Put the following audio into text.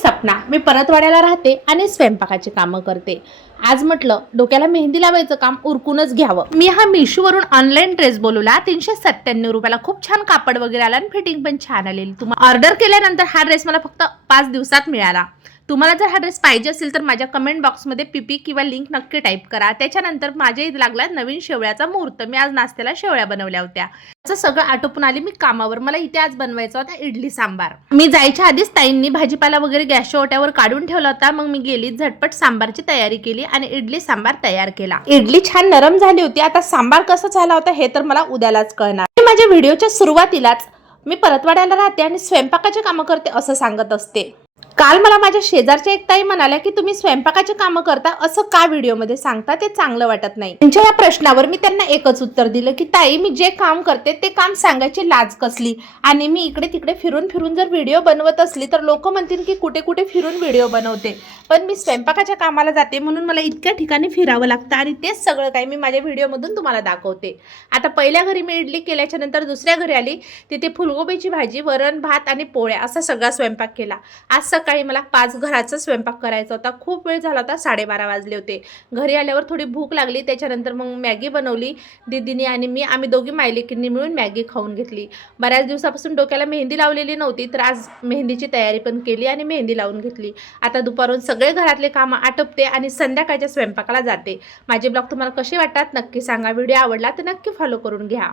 सपना, मी परतवाड्याला राहते आणि स्वयंपाकाची कामं करते। आज म्हटलं डोक्याला मेहंदी लावायचं काम उरकूनच घ्यावं। मी हा मीशोवरून ऑनलाईन ड्रेस बोलवला 397 रुपयाला। खूप छान कापड वगैरे आला आणि फिटिंग पण छान आलेली। तुम्हाला ऑर्डर केल्यानंतर हा ड्रेस मला फक्त 5 दिवसात मिळाला। तुम्हाला जर हा ड्रेस पाहिजे असेल तर माझ्या कमेंट बॉक्समध्ये पीपी किंवा लिंक नक्की टाईप करा। त्याच्यानंतर माझ्या इथे लागला नवीन शेवळ्याचा मुहूर्त। मी आज नाश्त्याला शेवळ्या बनवल्या होत्या। त्याचं सगळं आटोपून आली मी कामावर। मला इथे आज बनवायचा होता इडली सांबार। मी जायच्या आधीच ताईंनी भाजीपाला वगैरे गॅसच्या ओट्यावर काढून ठेवला होता। मग मी गेली, झटपट सांबारची तयारी केली आणि इडली सांबार तयार केला। इडली छान नरम झाली होती। आता सांबार कसं झाला होता हे तर मला उद्यालाच कळणार। माझ्या व्हिडिओच्या सुरुवातीलाच मी परतवाड्याला राहते आणि स्वयंपाकाची कामं करते असं सांगत असते। काल मला माझ्या शेजारच्या एक ताई म्हणाल्या की तुम्ही स्वयंपाकाची कामं करता असं का व्हिडिओमध्ये सांगता, ते चांगलं वाटत नाही। त्यांच्या या प्रश्नावर मी त्यांना एकच उत्तर दिलं की ताई, मी जे काम करते ते काम सांगायची लाज कसली, आणि मी इकडे तिकडे फिरून फिरून जर व्हिडिओ बनवत असली तर लोक म्हणतील की कुठे कुठे फिरून व्हिडिओ बनवते, पण मी स्वयंपाकाच्या कामाला जाते म्हणून मला इतक्या ठिकाणी फिरावं लागतं आणि तेच सगळं काही मी माझ्या व्हिडिओमधून तुम्हाला दाखवते। आता पहिल्या घरी मी इडली केल्याच्या नंतर दुसऱ्या घरी आली, तिथे फुलगोबीची भाजी, वरण, भात आणि पोळ्या असा सगळा स्वयंपाक केला। आज सकाळी मला 5 घराचा स्वयंपाक करायचा होता। खूप वेळ झाला होता, 12:30 वाजले होते। घरी आल्यावर थोडी भूक लागली, त्याच्यानंतर मग मॅगी बनवली दीदीने आणि मी। आम्ही दोघी मायलेकींनी मिळून मॅगी खाऊन घेतली। बऱ्याच दिवसापासून डोक्याला मेहंदी लावलेली नव्हती, तर आज मेहंदीची तयारी पण केली आणि मेहंदी लावून घेतली। आता दुपारून सगळे घरातले कामं आटपते आणि संध्याकाळच्या स्वयंपाकाला जाते। माझे ब्लॉग तुम्हाला कसे वाटतात नक्की सांगा। व्हिडिओ आवडला तर नक्की फॉलो करून घ्या।